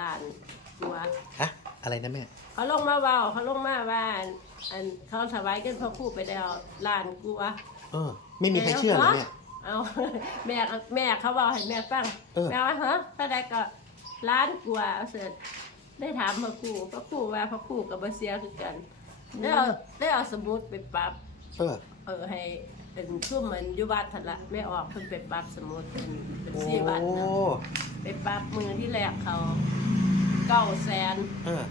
ลานตัวฮะอะไรนะแม่เขาลงมาเว่าเขาลงมาว่าอันอันเขาถวายกันพ่อครู่ไปแล้วลานกลัวเออ ไม่มีใครเชื่อเลยแม่เอาแม่ก็แม่เขาบอกให้แม่ฟังเออ แม่ว่าฮะถ้าได้ก็ล้านกลัวเอาเสร็จได้ถามพ่อครู่พ่อครู่ว่าพ่อครู่กับเบเซียคือกันได้เอาได้เอาสมุดไปปรับ เออ เออให้ เป็นชุ่มเหมือนอยุบัตทันละไม่ออกเพิ่นไปปรับสมุดเป็นเป็นโอ้สี่บัตรนะไปปรับมือที่แรกเขาเก้าแสนเออ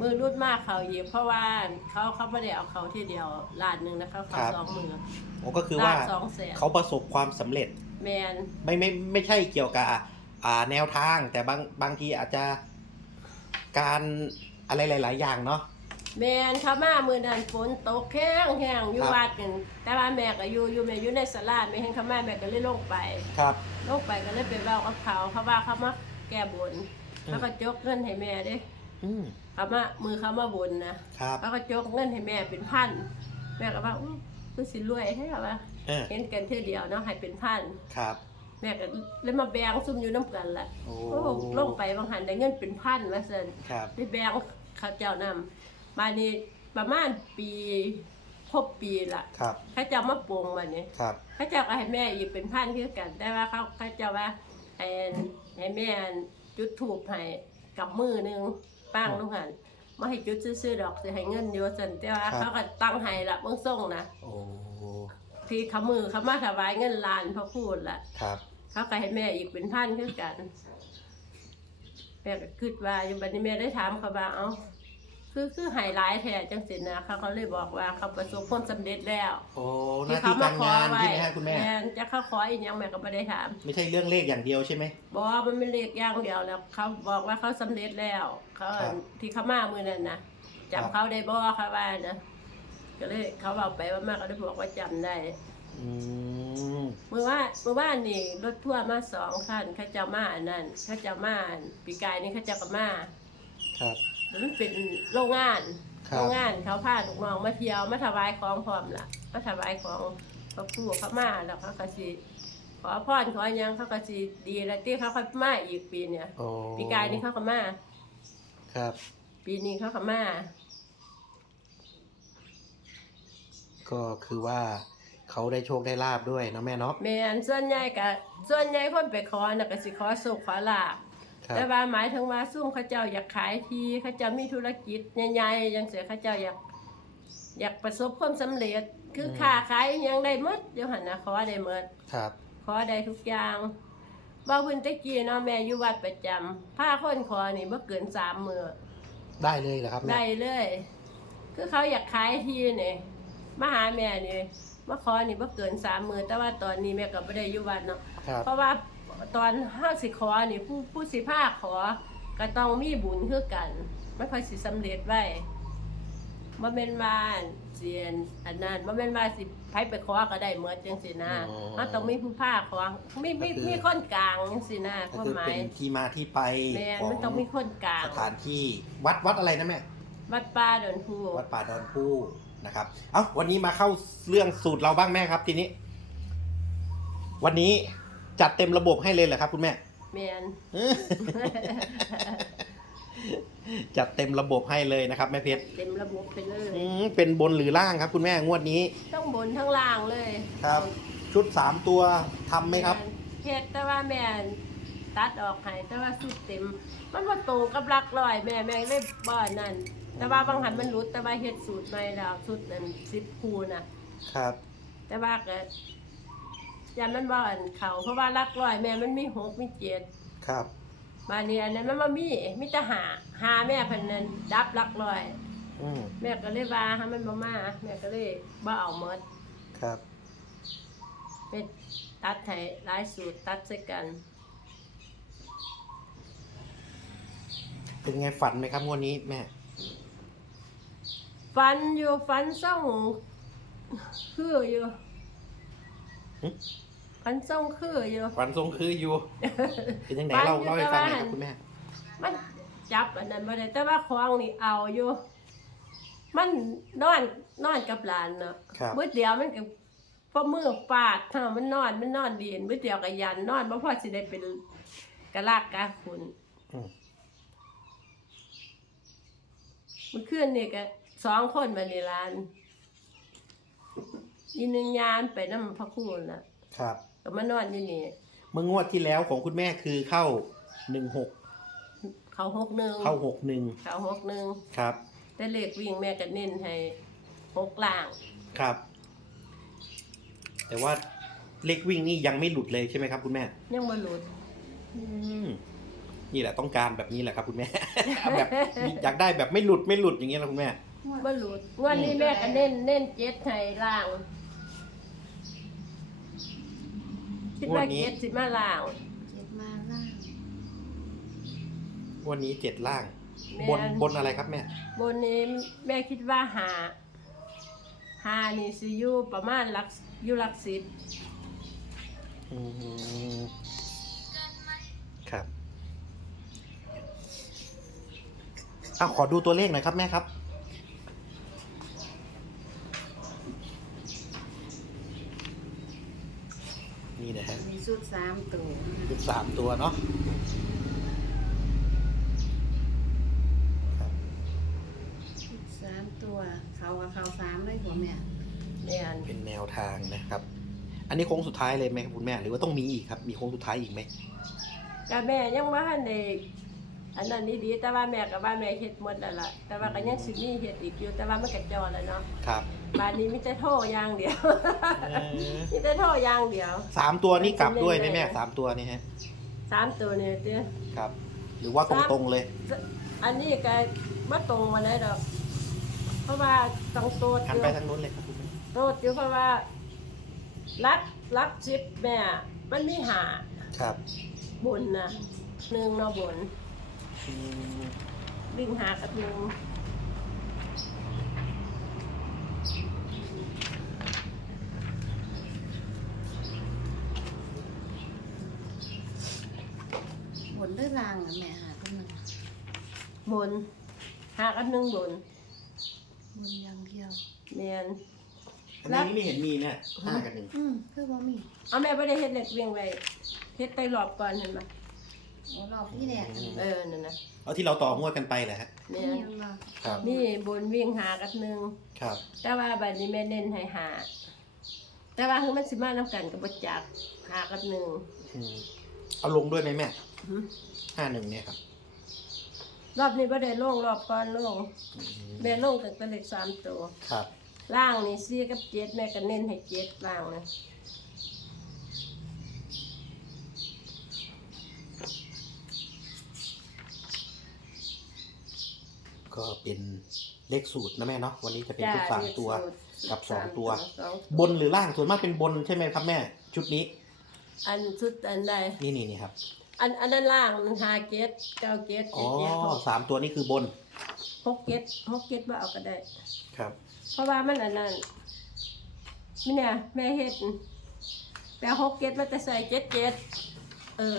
มือรุดมากเขาอีกเพราะว่าเขาเขาไม่ได้เอาเขาที่เดียวล้านหนึ่งนะเขาเขาสองมือโอ้ก็คือว่าล้านสองแสนเขาประสบความสำเร็จ แมน ไม่ไม่ไม่ใช่เกี่ยวกับอ่าแนวทางแต่บางบางทีอาจจะการอะไรหลาย ๆ อย่างเนาะ แมนเขามามือนั้นฝนตกแห้งแห้งอยู่ครับ วัดกันแต่ว่าแม่ก็อยู่อยู่แม่อยู่ในสลาแม่เห็นเขามาแม่ก็เลยลงไป ครับ ลงไปก็เลยไปเว้ากับเขาเขาว่าเขามาแก้บนอืม เขาก็จกเงินให้แม่เด้อืมเขามามือเขามาบนนะครับเขาก็จกเงินให้แม่เป็นพันแม่ก็ว่าอู้คือสิรวยแท้ว่าเออเห็นกันเท่อเดียวเนาะให้เป็นพันครับ แม่ก็เลยมาแบ่งซุ่มอยู่น้ำกันละโอ้โอ้ลงไปบางหันได้เงินเป็นพันว่าซั่นครับ ไปแบ่งเขาเจ้านำ มานี่ประมาณปีครบปีละครับ เขาเจ้ามาปลงมานี่ครับ เขาเจ้าก็ให้แม่อีกเป็นพันคือกัน แต่ว่าเขาเขาเจ้าว่าให้ให้แม่จุดถูกให้กับมือหนึงป้างลูกหันมาให้จุดซื้อๆดอกสิให้เงินอยู่ซั่นแต่ว่าเขาก็ตั้งให้ละเบิ่งส่งนะโอ้ที่เขามือเขามาถวายเงินล้านพระพูดละ ครับ เขาก็ให้แม่อีกเป็นพันคือกันแม่ก็คิดว่าอยู่บัดนี้แม่ได้ถามเขาว่าเอ้า คือคือหายหลายแท้จังสินะเขาเขาเลยบอกว่าเขาประสบความสำเร็จแล้วโอ้หน้าที่การงานใช่ไหมฮะคุณแม่นจะเขาขออีกยังแม่ก็ไม่ได้ถาม ไม่ใช่เรื่องเลขอย่างเดียวใช่ไหม บอกว่ามันไม่เรียกอย่างเดียวแล้วเขาบอกว่าเขาสำเร็จแล้วเขาครับที่เขามามือนั้นนะครัจำบ เขาได้บ่เขาว่านะก็เลยเขาบอกไปว่ามากก็ได้บอกว่าจำได้อืมเมื่อว่าเมื่อวานนี่รถทัวร์มาสองคันเข้าเจ้ามาอันนั้นเข้าเจ้ามาอันปีกายนี่เข้าเจ้าก็มา ครับ มันเป็นโรงงานครับ โรงงานเขาพาลูกน้องมาเที่ยวมาถวายของพร้อมล่ะมาถวายของพระผู้เขามาแล้วเขาก็สิขอพรขอหยังเขาก็สิดีแล้วที่เขาค่อยมาอีกปีเนี่ยโอ้ปีกายนี่เขาก็มา ครับ ปีนี้เขาก็มาก็คือว่าเขาได้โชคได้ลาบด้วยเนาะแม่เนาะแม่นส่วนใหญ่ก็ส่วนใหญ่คนไปขอน่ะก็สิขอสุขขอลาภ ครับ แต่ว่าหมายถึงว่าซุ่มเขาเจ้าอยากขายทีเขาเจ้ามีธุรกิจใหญ่ๆจังเสียเขาเจ้าอยาก อยากประสบความสำเร็จ คือค้าขายอิหยังได้หมดเดี๋ยวหันนะขอได้หมด ครับ ขอได้ทุกอย่างบ่าพื้นตะกี้เนาะแม่อยู่วัดประจำผ้าคนขอนี่บ่เกินสามมือได้เลยเหรอครับแม่ได้เลย คือเขาอยากขายทีนี่มาหาแม่นี่มาขอนี่บ่เกินสามมือแต่ว่าตอนนี้แม่ก็บ่ได้อยู่วัดเนาะครับ เพราะว่า ตอนห้าสิขอนี่ผู้ผู้สิผ้าขอก็ต้องมีบุญคือกัน ไม่ค่อยสิสำเร็จไว้บ่แม่นว่าเสียนอันนั้นบ่แม่นว่าสิไผไปขอก็ได้เหมือนจังซี่นะมันต้องมีผู้ผ้าขอมีมีมีคนกลางจังซี่นะคก็วามคือหมาเป็ยนที่มาที่ไปแม่นของมันต้องมีคนกลางสถานที่วัดวัดอะไรนะแม่ วัดป่าดอนผู้วัดป่าดอนผู้นะครับ เอ้าวันนี้มาเข้าเรื่องสูตรเราบ้างแม่ครับทีนี้ วันนี้ จัดเต็มระบบให้เลยเหรอครับคุณแม่ แม่นจัดเต็มระบบให้เลยนะครับแม่เพชรเต็มระบบไปเลย อืมเป็นบนหรือล่างครับ คุณแม่งวดนี้ทั้งบนทั้งล่างเลยครับ ชุดสามตัวทำไหมครับเฮ็ดแต่ว่าแม่ตัดออกให้แต่ว่าสุดเต็ม มันบ่ตรงกับหลักร้อยแม่แม่เลยบ่อนนั่น แต่ว่าบางหันมันหลุดแต่ว่าเฮ็ดสูตรใหม่แล้วสูตรนั้น10คู่น่ะ ครับ แต่ว่าก็ ยันมันบ่อนเขาเพราะว่าหลักร้อยแม่มันมีหกมีเจ็ดครับ บานนี้อันนั้นมันบ่มีมีแต่หาหาแม่เพิ่นนั้นดับหลักร้อย อืมแม่ก็เลยว่าหามันบ่มาแม่ก็เลยบ่เอาหมดครับไปตัดให้หลายสูตรตัดใส่กัน เป็นไงฝันไหมครับงวดนี้แม่ ฟันอยู่ฟันส่องคืออยู่หึ ฟันส่องคืออยู่ฝันทรงคืออยู่ เป็นยังไงฝันเล่าอยู่เล่าให้ฟังหน่อยแต่ว่าครับคุณแม่ มันจับอันนั้นบ่ได้แต่ว่าของนี่เอาอยู่ มันนอนนอนกับหลานเนาะครับ มื้อเดียวมันก็พอมือฟาดเท่ามันนอนมันนอนดีมื้อเดียวก็ยันนอนบ่พอสิได้เป็นกะลากกะคุณอืมมันขึ้นนี่ก็สองคนมาในร้านยีหนึงยานไปน้ำพระคุณน่ะ ครับ ก็มานอนอยู่นี่เมื่องวดที่แล้วของคุณแม่คือเข้าหนึ่งหกเขาหกหนึ่งเข้าหกหนึ่งเขาหกหนึ่งครับ แต่เลขวิ่งแม่ก็เน้นให้หกล่างครับ แต่ว่าเลขวิ่งนี่ยังไม่หลุดเลยใช่ไหมครับ คุณแม่ ยังบ่หลุดอืมนี่แหละต้องการแบบนี้แหละครับ คุณแม่ แบบอยากได้แบบไม่หลุดไม่หลุดอย่างเงี้ยนะคุณแม่บ่หลุดงวันนี้แม่ก็เน้นเน้นเจ็ดให้ล่าง คิดว่างวดนี้เจ็ดสิมาล่างเจ็ดมาล่าง วันนี้เจ็ดล่างแม่บนบนอะไรครับแม่ บนนี้แม่คิดว่าหาหานี่สิอยู่ประมาณหลักอยู่หลักสิบอืมครับเอาขอดูตัวเลขหน่อยครับแม่ครับ นี่นะฮะมีชุดสามตัวจุดสามตัวเนาะครับชุดสามตัว เขากับเขาสามเลยหัวแม่แม่นเป็นแนวทางนะครับ อันนี้โค้งสุดท้ายเลยไหมครับคุณแม่ หรือว่าต้องมีอีกครับ มีโค้งสุดท้ายอีกไหมก็แม่ยังว่าทันได้อันนั้นนี่ดีแต่ว่าแม่กับว่าแม่เฮ็ดหมดแล้วล่ะแต่ว่าก็ยังสิมีเฮ็ดอีกอยู่แต่ว่ามันก็จอแล้วเนาะครับ บานนี้มีแต่โทรอย่างเดียว เออมีแต่โทรอย่างเดียว สามตัวนี้กลับด้วยไหมแม่สามตัวนี่ฮะสามตัวนี่เด้อครับ หรือว่าตรงๆเลย อันนี้ก็บ่ตรงมาได้ดอก เพราะว่าต้องโตดหัอนยู่ไปทางนู้นเลยครับคุณแม่โตดอยู่เพราะว่า รัดรัดชิปแม่มันมีหาครับบุญนะหนึ่งเนาะบุญอืมวิ่งหากับหนึ่ง บนด้วยรางอะแม่หาขึ้นมา บุญหากับหนึ่งบุญบนอย่างเดียว เมียน อันนี้ไม่เห็นมีเนี่ยห้ากับหนึ่งอืมคือบ่มีเอาแม่ไม่ได้เฮ็ดเล็กเวียงไว้เฮ็ดไปรอบก่อนเห็นไหมโอ้รอบที่แรกอันนี้เออนั่นนะเอาที่เราต่องวดกันไปแหละฮะเมีนี่ยนยังบ่ครับนี่บุญวิ่งหากับหนึ่งครับแต่ว่าบัดนี้แม่เน้นให้หาแต่ว่าคือมันสิมานํกันกับบ่จักหากับหนึ่งอืมเอาลงด้วยไหมแม่หึห้าหนึ่งเนี่ยครับ รอบนี้บ่ได้ลงรอบก่อนลงอืมแม่ลงตั้งแต่เลขสามตัว ครับ ล่างนี่สี่กับเจ็ดแม่ก็เน้นให้เจ็ดล่างนะก็เป็นเลขสูตรนะแม่เนาะวันนี้จะเป็นชุดสามตัวเลขสูตรกับสองตัวสองบนหรือล่างส่วนมากเป็นบนใช่ไหมครับแม่ ชุดนี้ อันชุดอันใดนี่นี่นี่ครับ อันอันนั้นล่างมันหาเจ็ดเก้าเจ็ดอ๋เจ็อดเจ็ดหกสามตัวนี้คือบนหกเจ็ดหกเจ็ดว่าเอาก็ได้ ครับเพราะว่ามันอันนั้นนี่เนี่ยแม่เฮ็ดแปลหกเจ็ดมันจะใส่เจ็ดเจ็ดเออ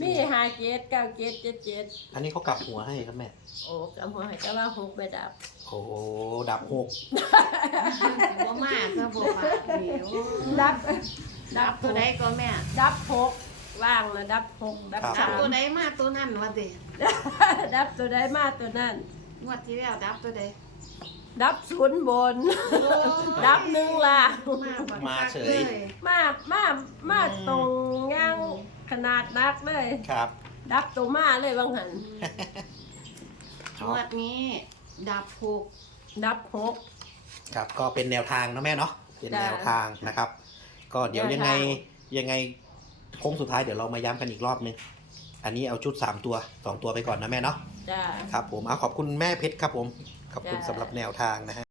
มีหาเจ็ดเก้าเจ็ดเจ็ดเจ็ดอันนี้เขากลับหัวให้ครับแม่โอ้กำหัวให้ก็ว่าหกไปดับโอ้ดับหกบ่มากก็บ่ว่าเดี๋ยวดับดับตัวใดก็แม่ดับหก ว่างนะดับหกดับดัสาบ มตัวใดมาตัวนั้นว่าเด้ดับตัวใดมาตัวนั้น งวดที่แล้วดับตัวใดดับศูนย์บน ดับหนึ่งล่ะมาบักมาคักเฉเลยยมามามาตรงย่างขนาดนักเลย ครับ ดับตัวมาเลยบางหัน งวดนี้ดับหกดับหก ครับก็เป็นแนวทางเนาะแม่เนาะเป็นจ้ะแนวทางนะครับ ก็เดี๋ยวยังไงแนวทยังไง โค้งสุดท้ายเดี๋ยวเรามาย้ำกันอีกรอบนึง อันนี้เอาชุดสามตัวสองตัวไปก่อนนะแม่เนาะ จ้า ครับผมเอาขอบคุณแม่เพชรครับผม ขอบคุณจ้ะ สำหรับแนวทางนะฮะ